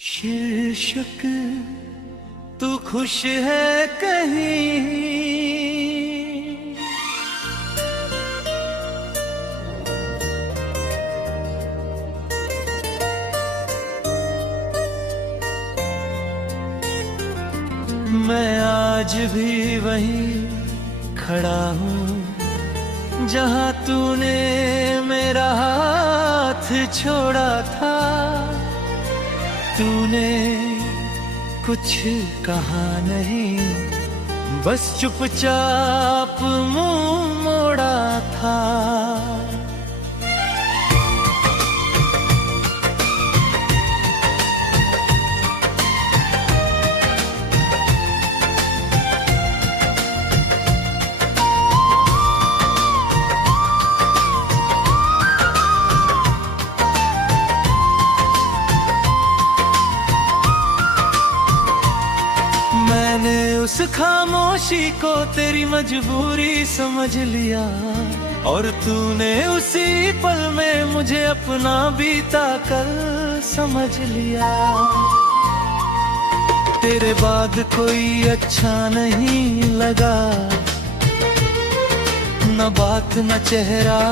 शीर्षक तू खुश है कहीं। मैं आज भी वहीं खड़ा हूँ जहाँ तूने मेरा हाथ छोड़ा था। तूने कुछ कहा नहीं, बस चुपचाप मुंह मोड़ा था। मैंने उस खामोशी को तेरी मजबूरी समझ लिया, और तूने उसी पल में मुझे अपना बीता कल समझ लिया। तेरे बाद कोई अच्छा नहीं लगा, न बात न चेहरा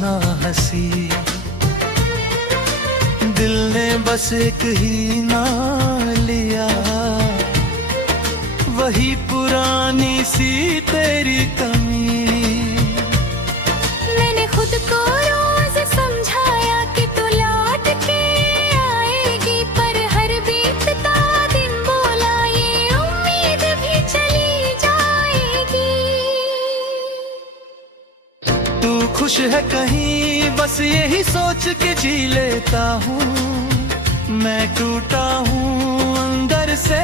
न हंसी। दिल ने बस एक ही ना लिया, वही पुरानी सी तेरी कमी। मैंने खुद को रोज समझाया कि तू लौट के आएगी, पर हर बीतता दिन बोला ये उम्मीद भी चली जाएगी। तू खुश है कहीं, बस यही सोच के जी लेता हूँ। मैं टूटा हूँ अंदर से,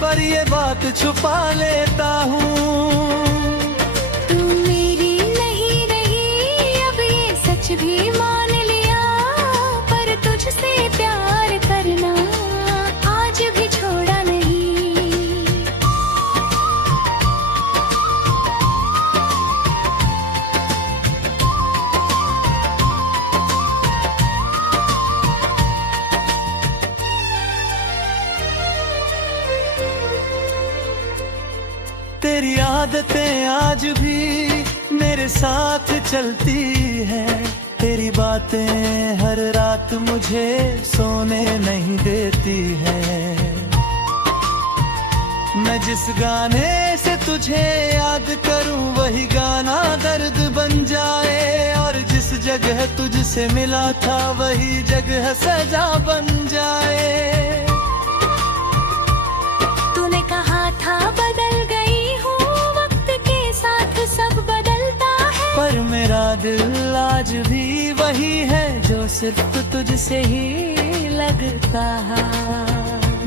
पर ये बात छुपा लेता हूँ। तू मेरी नहीं रही अब ये सच भी मान लिया, पर तुझसे प्यार करना आज भी छोड़ा नहीं। तेरी आदतें आज भी मेरे साथ चलती है। तेरी बातें हर रात मुझे सोने नहीं देती है। मैं जिस गाने से तुझे याद करूं वही गाना दर्द बन जाए, और जिस जगह तुझसे मिला था वही जगह सजा बन जाए। तूने कहा था बदल गई सब बदलता है, पर मेरा दिल आज भी वही है जो सिर्फ तुझसे ही लगता है।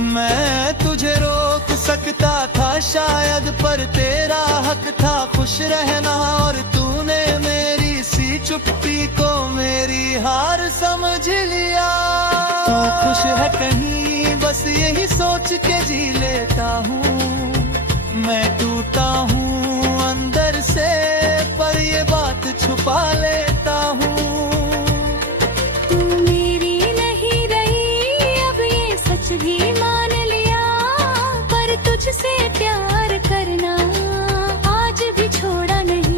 मैं तुझे रोक सकता था शायद, पर तेरा हक था खुश रहना, और तूने मेरी सी चुप्पी को मेरी हार समझ लिया। तू खुश है कहीं, बस यही सोच के जी लेता हूँ। मैं टूटा हूँ अंदर से, पर ये बात छुपा लेता हूँ। तू मेरी नहीं रही अब ये सच भी मान लिया, पर तुझसे प्यार करना आज भी छोड़ा नहीं।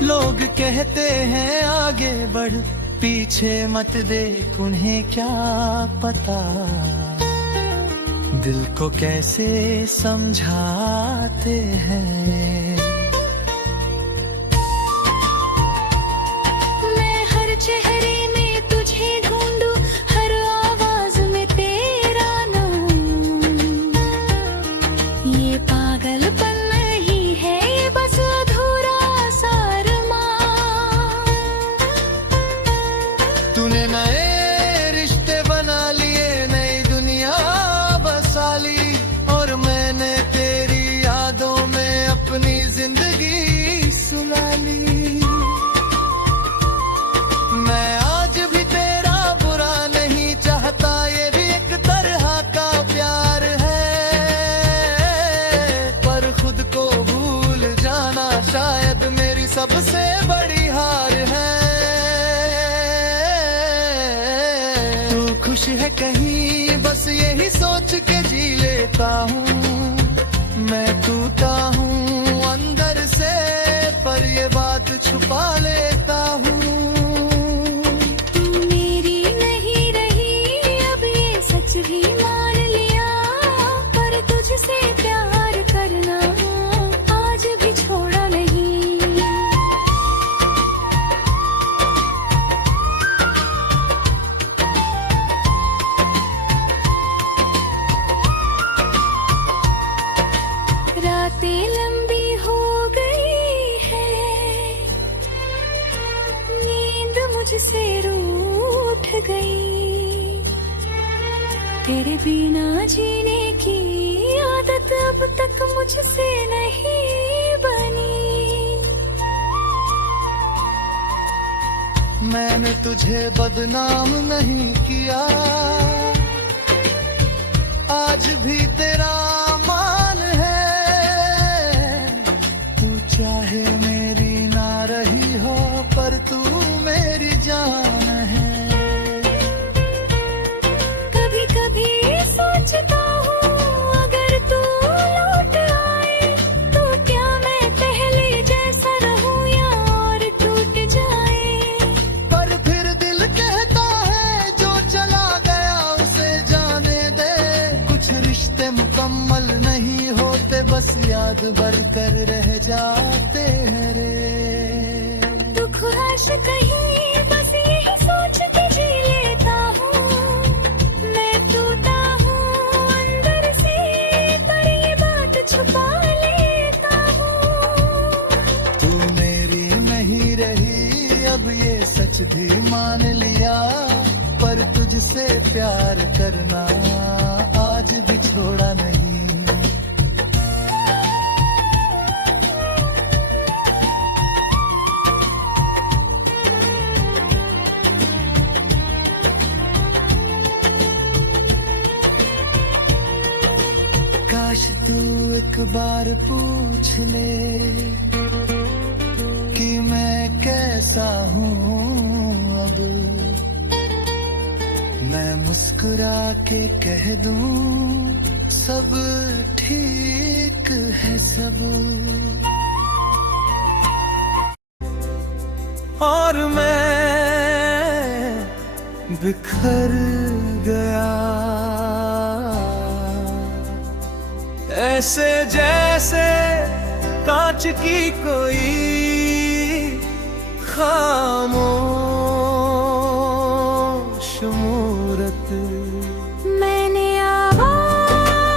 लोग कहते हैं आगे बढ़ पीछे मत देख, उन्हें क्या पता दिल को कैसे समझाते हैं। मैं हर चेहरे में तुझे ढूंढूं, हर आवाज में तेरा नाम। ये पागलपन नहीं है, ये बस अधूरा तूने नए रिश्ते बना लिए, नई दुनिया बसा ली, और मैंने तेरी यादों में अपनी सबसे बड़ी हार है। तू खुश है कहीं बस यही सोच के जी लेता हूँ। मैं टूटा हूँ अंदर से पर ये बात छुपा लेता हूँ। तू मेरी नहीं रही अब ये सच भी मान लिया, पर तुझसे प्यार करना आज भी छोड़ा नहीं। रातें लंबी हो गई है, नींद मुझसे रूठ गई। तेरे बिना जीने की आदत अब तक मुझसे नहीं बनी। मैंने तुझे बदनाम नहीं किया, आज भी तेरा मान है। तू चाहे मेरी ना रही हो पर तू मेरी जान है। कभी कभी सोचता हूँ अगर तू लौट आए तो क्या मैं पहले जैसा रहूं या और टूट जाए। पर फिर दिल कहता है जो चला गया उसे जाने दे। कुछ रिश्ते मुकम्मल नहीं होते बस याद बनकर रह जाते हैं रे। दुख हर्ष कहीं बस यही सोच के जी लेता हूँ। मैं टूटा हूँ अंदर से पर ये बात छुपा लेता हूँ। तू मेरी नहीं रही अब ये सच भी मान लिया, पर तुझसे प्यार करना आज भी छोड़ा नहीं। काश तू एक बार पूछ ले कि मैं कैसा हूँ अब। मैं मुस्कुरा के कह दूँ सब ठीक है सब। और मैं बिखर गया ऐसे जैसे कांच की कोई खामोश मूरत। मैंने आवाज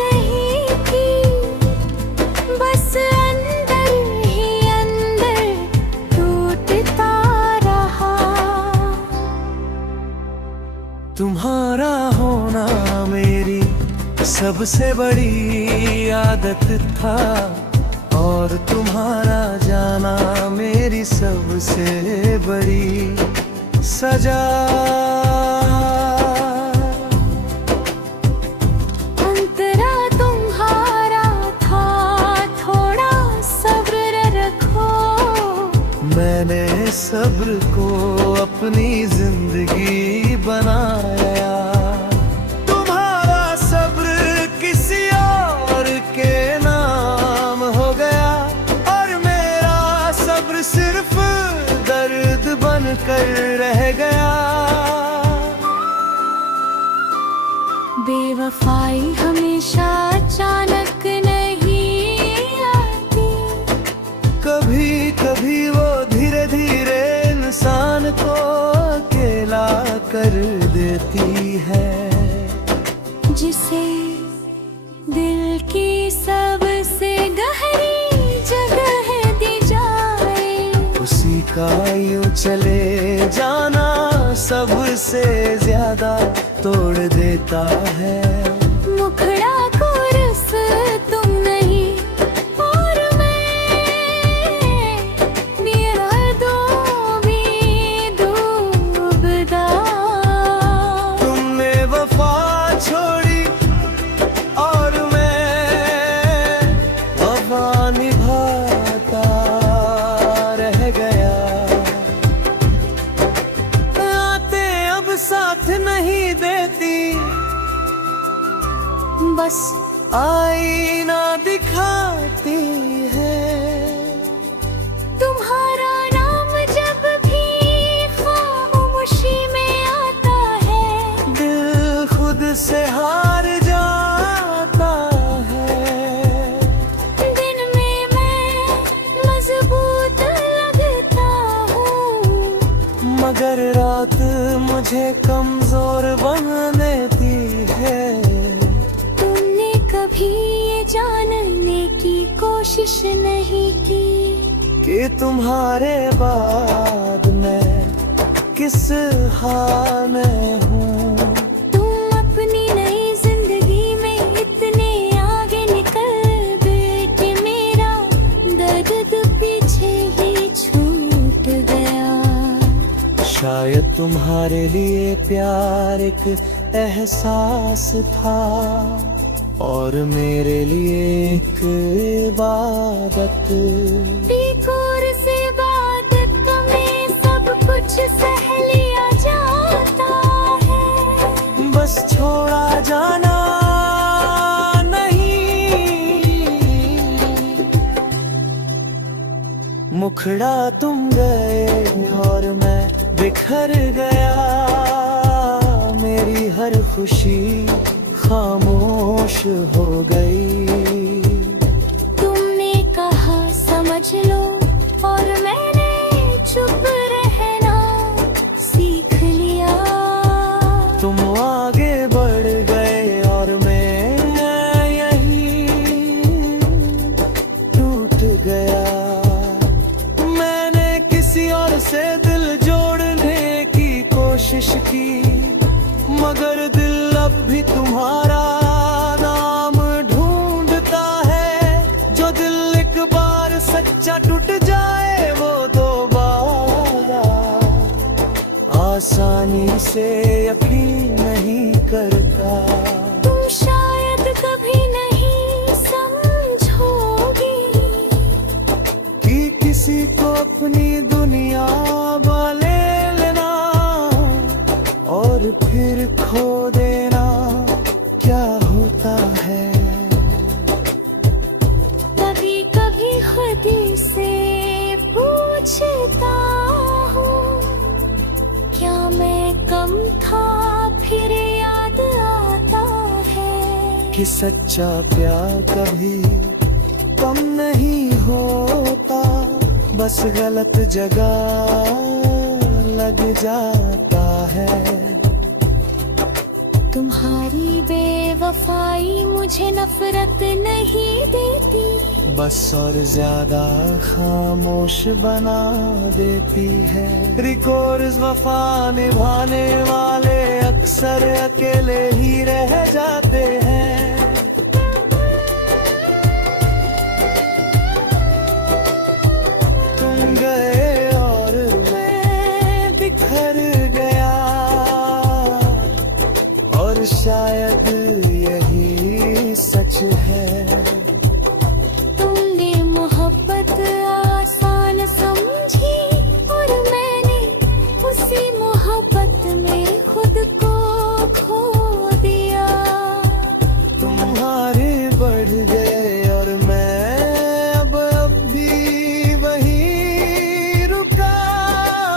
नहीं की, बस अंदर ही अंदर टूटता रहा। तुम्हारा होना मेरी सबसे बड़ी आदत था, और तुम्हारा जाना मेरी सबसे बड़ी सजा। अंतरा तुम्हारा था, थोड़ा सब्र रखो। मैंने सब्र को अपनी जिंदगी बनाया। तुम्हारा सब्र किसी और के नाम हो गया, और मेरा सब्र सिर्फ दर्द बनकर रह गया। बेवफाई हमेशा अचानक नहीं आती, कभी कभी वो धीरे धीरे इंसान को अकेला कर देती है। जिसे दिल की सबसे गहरी जगह दी जाए, उसी का यूं चले जाना सबसे ज्यादा तोड़ देता है। मुखड़ा को रस तुम नहीं और मैं दो भी डूबदा। तुमने वफा छोड़ी और मैं वफा निभाता बस आईना दिखाती है। तुम्हारा नाम जब भी खामोशी में आता है, दिल खुद से हार जाता है। दिन में मैं मजबूत लगता हूँ, मगर रात मुझे कमजोर बना देती है। तुमने कभी ये जानने की कोशिश नहीं की कि तुम्हारे बाद मैं किस हाल में हूँ। तुम अपनी नई जिंदगी में इतने आगे निकल गए कि मेरा दर्द पीछे ही छूट गया। शायद तुम्हारे लिए प्यार एक एहसास था और मेरे लिए एक इबादत। एक और से इबादत में सब कुछ सह लिया जाता है, बस छोड़ा जाना नहीं। मुखड़ा तुम गए और मैं बिखर गया। मेरी हर खुशी खामोश हो गई। तुमने कहा समझ लो और मैंने चुप रहना सीख लिया। तुम आगे बढ़ गए और मैं यहीं टूट गया। मैंने किसी और से दिल जोड़ने की कोशिश की, मगर दिल अब भी तुम्हारा नाम ढूंढता है। जो दिल एक बार सच्चा टूट जाए वो दोबारा आसानी से यकीन नहीं करता। तुम शायद कभी नहीं समझोगी कि किसी को अपनी दुनिया वाले लेना और फिर खो देना क्या होता है। कभी कभी खुद ही से पूछता हूँ, क्या मैं कम था फिर याद आता है कि सच्चा प्यार कभी कम नहीं होता, बस गलत जगह लग जाता है। तुम्हारी बेवफाई मुझे नफरत नहीं देती, बस और ज्यादा खामोश बना देती है। रिकॉर्ड्स वफा निभाने वाले अक्सर अकेले ही रह जाते हैं। तुम गए और मैं बिखर गया और शायद यही सच है। तुमने मोहब्बत आसान समझी और मैंने उसी मोहब्बत में खुद को खो दिया। तुम्हारे बढ़ गए और मैं अब भी वहीं रुका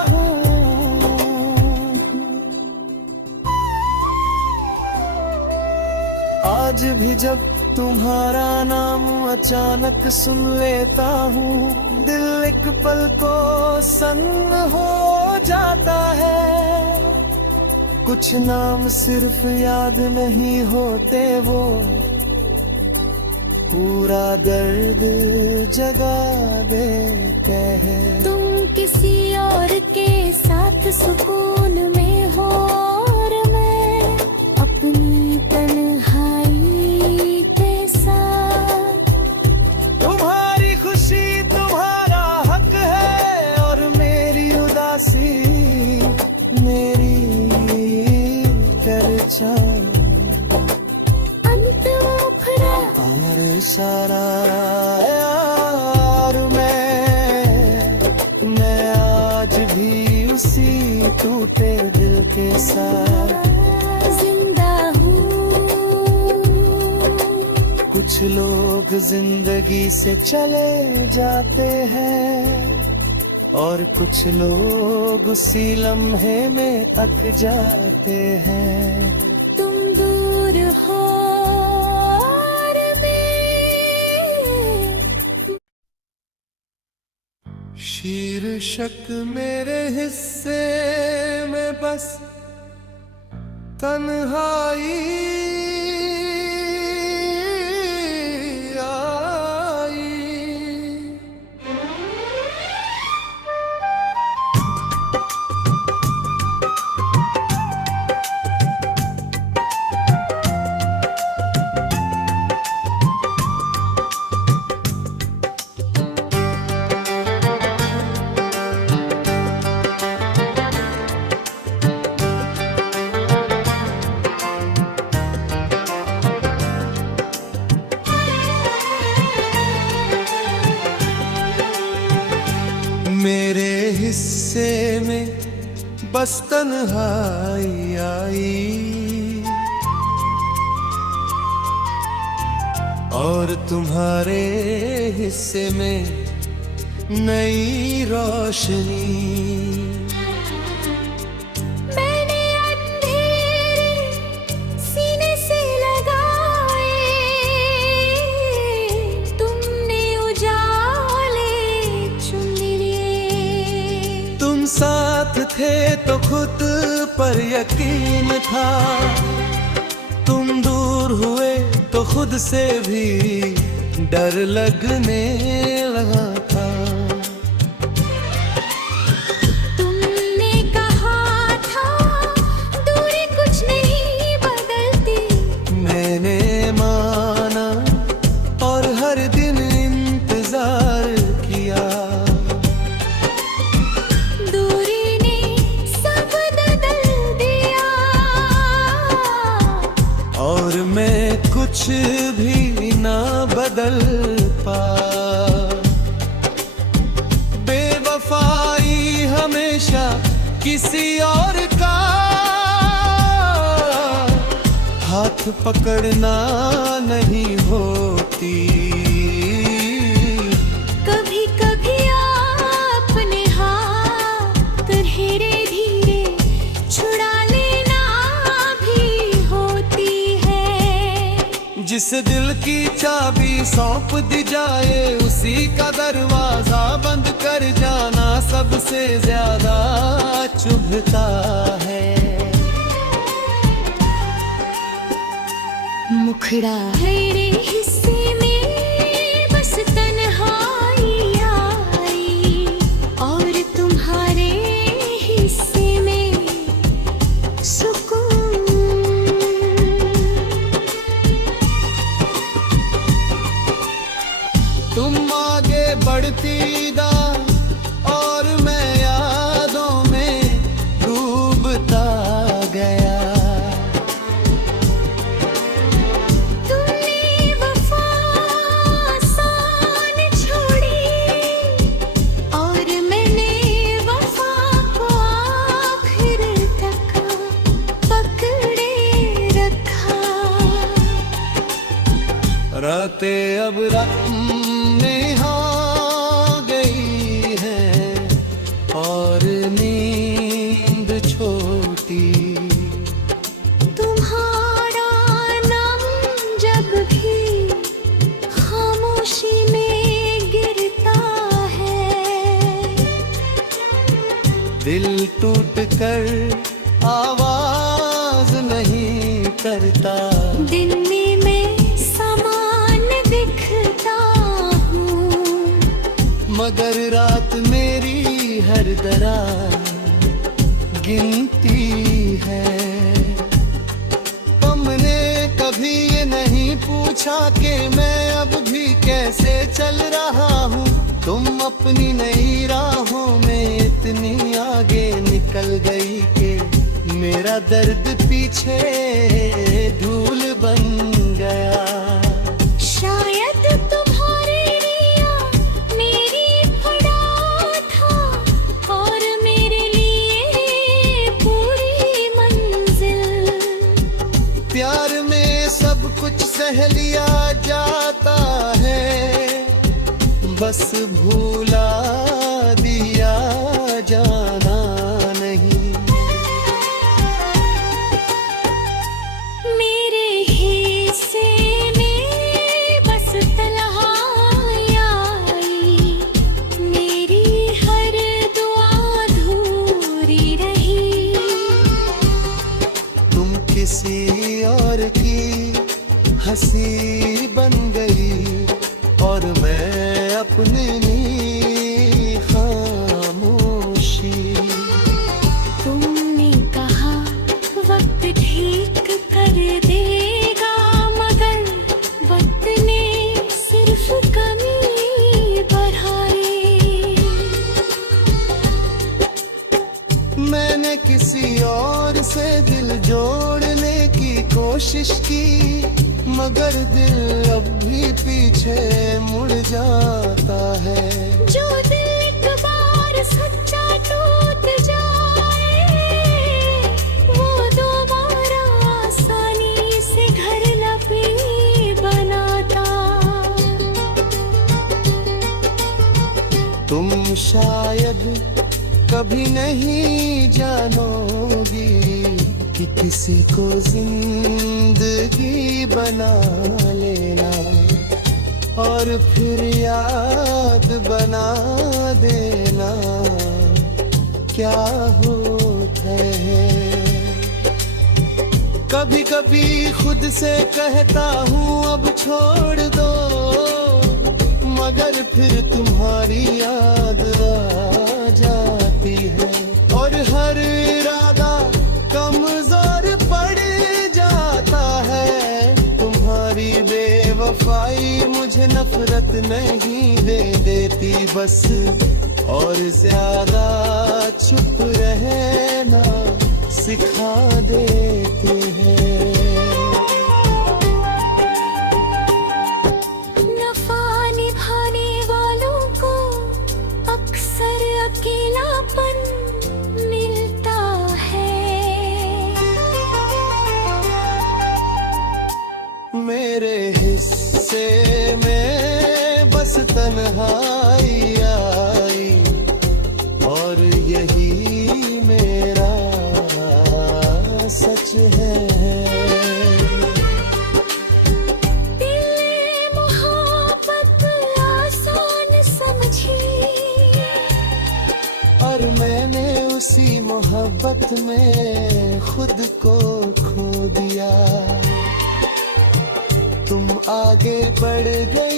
हूँ। आज भी जब तुम्हारा नाम अचानक सुन लेता हूँ, दिल एक पल को संग हो जाता है। कुछ नाम सिर्फ याद नहीं होते, वो पूरा दर्द जगा देते हैं। तुम किसी और के साथ सुकून में हो और मैं अपनी तन्हाई के साथ। तुम्हारी खुशी तुम्हारा हक है और मेरी उदासी मेरी पहचान। अंत मुखरा और सारा यार मैं आज भी उसी टूटे दिल के साथ जिंदा हूँ। कुछ लोग जिंदगी से चले जाते हैं और कुछ लोग उसी लम्हे में अक जाते हैं। तुम दूर हो और मैं शीर्षक मेरे हिस्से में बस तन्हाई आई। मेरे हिस्से में बस तन्हाई आई और तुम्हारे हिस्से में नई रोशनी। मैंने अंधेरे सीने से लगाए, तुमने उजाले चुन लिए। तुम साथ थे तो खुद पर यकीन था, तुम दूर हुए तो खुद से भी डर लगने लगा था। तुमने कहा था दूरी कुछ नहीं बदलती, मैंने माना और हर दिन इंतजार किया। दूरी ने सब बदल दिया और मैं कुछ भी ना बदल पाया। बेवफाई हमेशा किसी और का हाथ पकड़ना नहीं होती। कभी कभी अपने हाथ धीरे धीरे छुड़ा लेना भी होती है। जिस दिल की चाबी सौंप दी जाए उसी का दरवाजा बंद कर जाना सबसे ज्यादा चुभता है। मुखड़ा मेरे हिस्से में बस तन्हाई आई और तुम्हारे हिस्से में सुकून। तुम आगे बढ़ती जा और मैं यादों में डूबता गया। तुमने वफा आसान छोड़ी और मैंने वफा को आखिर तक पकड़े रखा। रातें अब रात में हो गई है और नींद छोटी। तुम्हारा नाम जब भी खामोशी में गिरता है, दिल टूट कर आवाज नहीं करता। दिन में मैं समान दिखता हूँ, मगर रात मेरी हर दरार गिनती है। तुमने कभी ये नहीं पूछा कि मैं अब भी कैसे चल रहा हूँ। तुम अपनी नई राहों में इतनी आगे निकल गई कि मेरा दर्द पीछे धूल बन गया। शायद तुम्हारे रिया मेरी फड़ा था और मेरे लिए पूरी मंजिल। प्यार में सब कुछ सह लिया जाता बस भूला दिया जाना नहीं। मेरे हिस्से में बस तन्हाई आई, मेरी हर दुआ अधूरी रही। तुम किसी और की हंसी बन गई और मैं अपनी खामोशी। तुमने कहा वक्त ठीक कर देगा, मगर वक्त ने सिर्फ कमी बढ़ाई। मैंने किसी और से दिल जोड़ने की कोशिश की, मगर दिल अब भी पीछे मुड़ जाता है। जो दिल एक बार सच्चा टूट जाए, वो दोबारा आसानी से घर नहीं बनाता। तुम शायद कभी नहीं जानोगी कि किसी को जिंदगी बना लेना और फिर याद बना देना क्या होता है। कभी कभी खुद से कहता हूँ अब छोड़ दो, मगर फिर तुम्हारी याद आ जाती है और हर इरादा कमजोर पड़ जाता है। तुम्हारी बेवफाई मुझे नफरत नहीं दे देती बस, और ज्यादा चुप रहना सिखा देती है। नफा निभाने वालों को अक्सर अकेलापन मिलता है। मेरे हिस्से में बस तन्हाई आई और यही मेरा सच है। दिल मोहब्बत आसान समझी और मैंने उसी मोहब्बत में खुद को खो दिया। तुम आगे बढ़ गए